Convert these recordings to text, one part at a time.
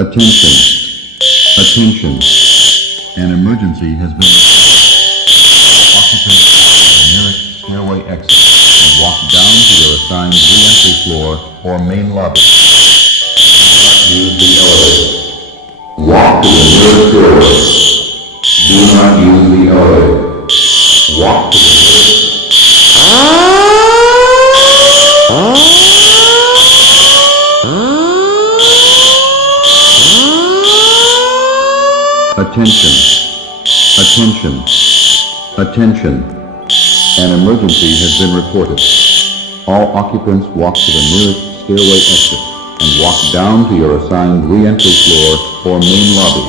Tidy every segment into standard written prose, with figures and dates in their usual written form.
Attention. Attention. An emergency has been occupants to the nearest stairway exit and walk down to your assigned re-entry floor or main lobby. Do not use the elevator. Walk to the nearest stairway. Do not use the elevator. Walk to the nearest. Attention. Attention. Attention. An emergency has been reported. All occupants walk to the nearest stairway exit and walk down to your assigned re-entry floor or main lobby.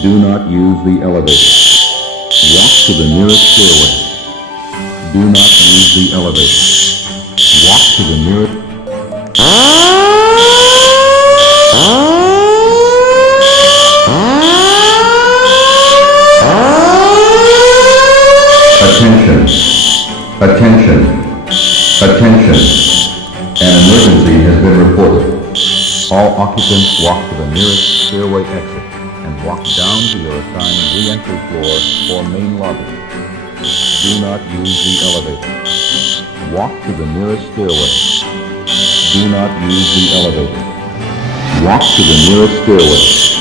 Do not use the elevator. Walk to the nearest stairway. Do not use the elevator. Walk to the nearest. Attention. Attention. Attention. An emergency has been reported. All occupants walk to the nearest stairway exit and walk down to your assigned re-entry floor or main lobby. Do not use the elevator. Walk to the nearest stairway. Do not use the elevator. Walk to the nearest stairway.